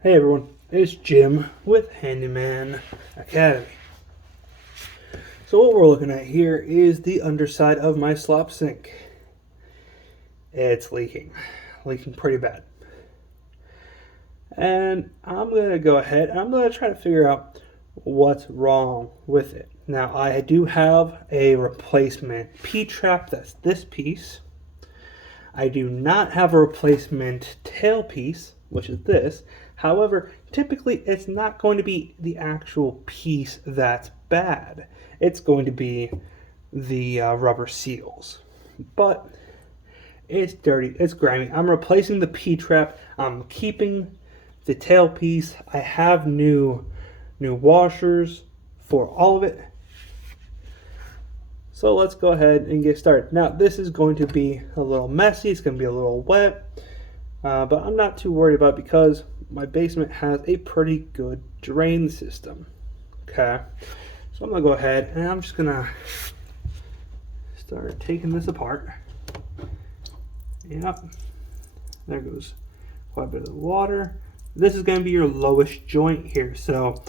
Hey everyone, it's Jim with Handyman Academy. So what we're looking at here is the underside of my slop sink. It's leaking pretty bad. And I'm going to go ahead and I'm going to try to figure out what's wrong with it. Now I do have a replacement P-trap, that's this piece. I do not have a replacement tailpiece, which is this. However, typically it's not going to be the actual piece that's bad. It's going to be the rubber seals. But it's dirty, it's grimy. I'm replacing the P-trap. I'm keeping the tailpiece. I have new washers for all of it. So let's go ahead and get started. Now this is going to be a little messy, it's going to be a little wet, but I'm not too worried about it because my basement has a pretty good drain system. Okay, so I'm going to go ahead and I'm just going to start taking this apart. Yep, there goes quite a bit of the water. This is going to be your lowest joint here, so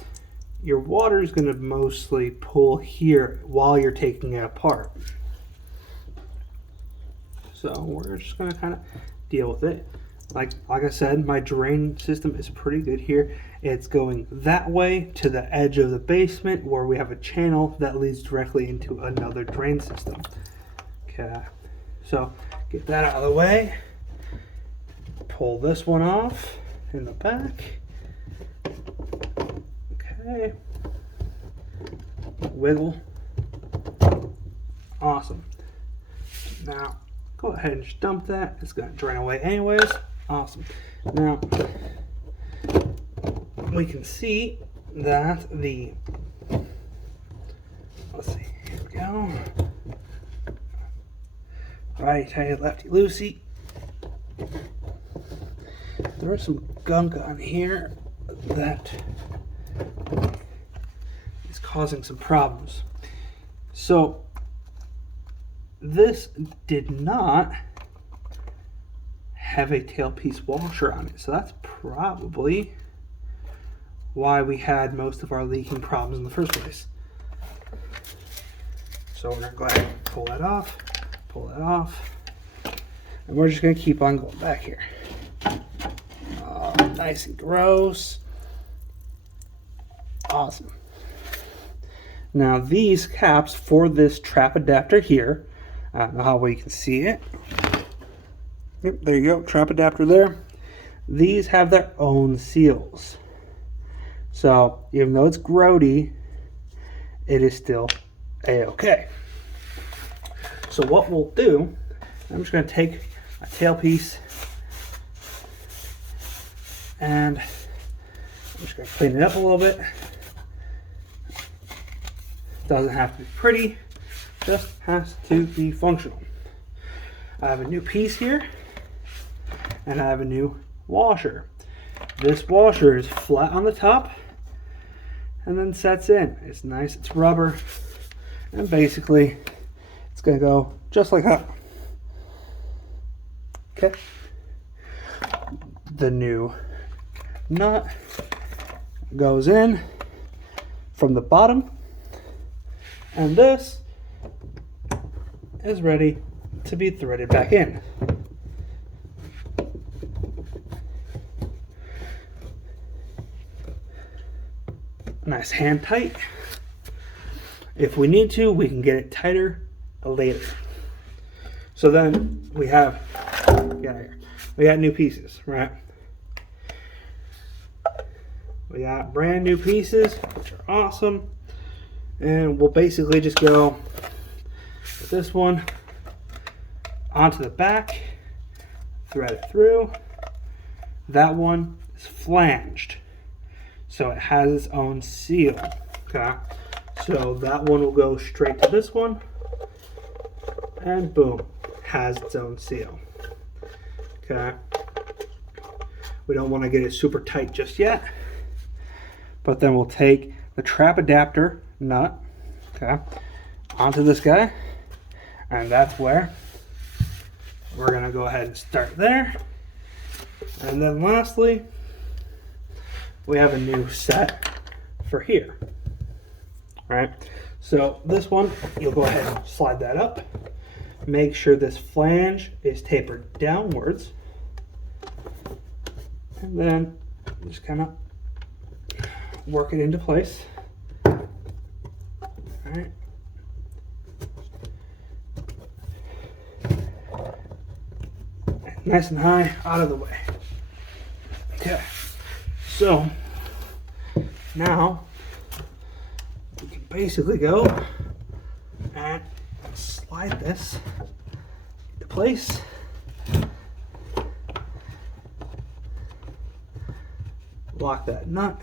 your water is going to mostly pool here while you're taking it apart. So we're just going to kind of deal with it. Like I said, my drain system is pretty good here. It's going that way to the edge of the basement where we have a channel that leads directly into another drain system. Okay, so get that out of the way. Pull this one off in the back. Okay. Wiggle. Awesome. Now, go ahead and just dump that. It's going to drain away anyways. Awesome. Now, we can see that let's see, here we go. Righty-tighty, lefty-loosey. There's some gunk on here that is causing some problems. So this did not have a tailpiece washer on it, so that's probably why we had most of our leaking problems in the first place. So we're going to go ahead and pull that off, and we're just going to keep on going back here. Nice and gross. Awesome. Now these caps for this trap adapter here, I don't know how well you can see it. Yep, there you go, trap adapter there. These have their own seals. So even though it's grody, it is still a-okay. So what we'll do, I'm just going to take a tailpiece and I'm just going to clean it up a little bit. Doesn't have to be pretty, just has to be functional. I have a new piece here, and I have a new washer. This washer is flat on the top, and then sets in. It's nice, it's rubber, and basically, it's gonna go just like that. Okay. The new nut goes in from the bottom, and this is ready to be threaded back in. Nice hand tight. If we need to, we can get it tighter later. So then we have, we got new pieces, right? We got brand new pieces, which are awesome. And we'll basically just go with this one onto the back, thread it through. That one is flanged, so it has its own seal. Okay, so that one will go straight to this one, and boom, has its own seal. Okay, we don't want to get it super tight just yet, but then we'll take the trap adapter nut, okay, onto this guy, and that's where we're gonna go ahead and start there. And then lastly, we have a new set for here. All right, so this one, you'll go ahead and slide that up. Make sure this flange is tapered downwards. And then just kind of work it into place. All right. Nice and high, out of the way. Okay, so now we can basically go and slide this into place. Lock that nut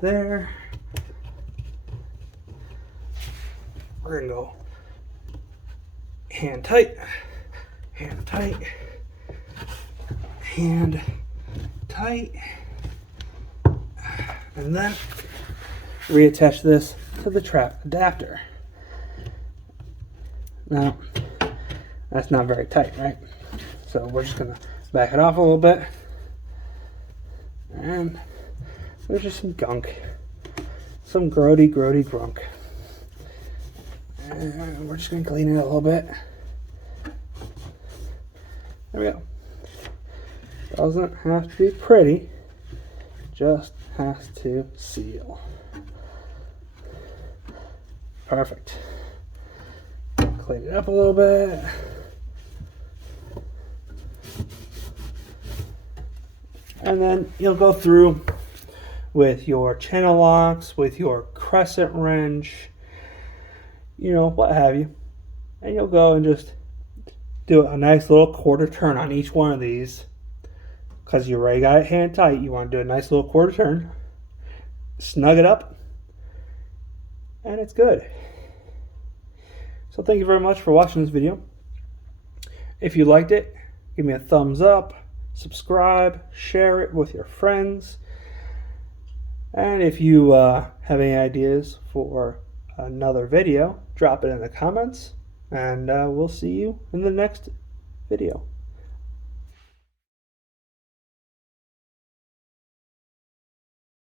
there. We're gonna go hand tight, hand tight, hand tight, and then reattach this to the trap adapter. Now, that's not very tight, right? So we're just gonna back it off a little bit. And there's just some gunk. Some grody grunk. And we're just gonna clean it a little bit. There we go. Doesn't have to be pretty, just has to seal. Perfect. Clean it up a little bit. And then you'll go through with your channel locks, with your crescent wrench, you know, what have you. And you'll go and just do a nice little quarter turn on each one of these. Because you already got it hand tight, you want to do a nice little quarter turn. Snug it up. And it's good. So thank you very much for watching this video. If you liked it, give me a thumbs up, subscribe, share it with your friends. And if you have any ideas for another video, drop it in the comments. And we'll see you in the next video.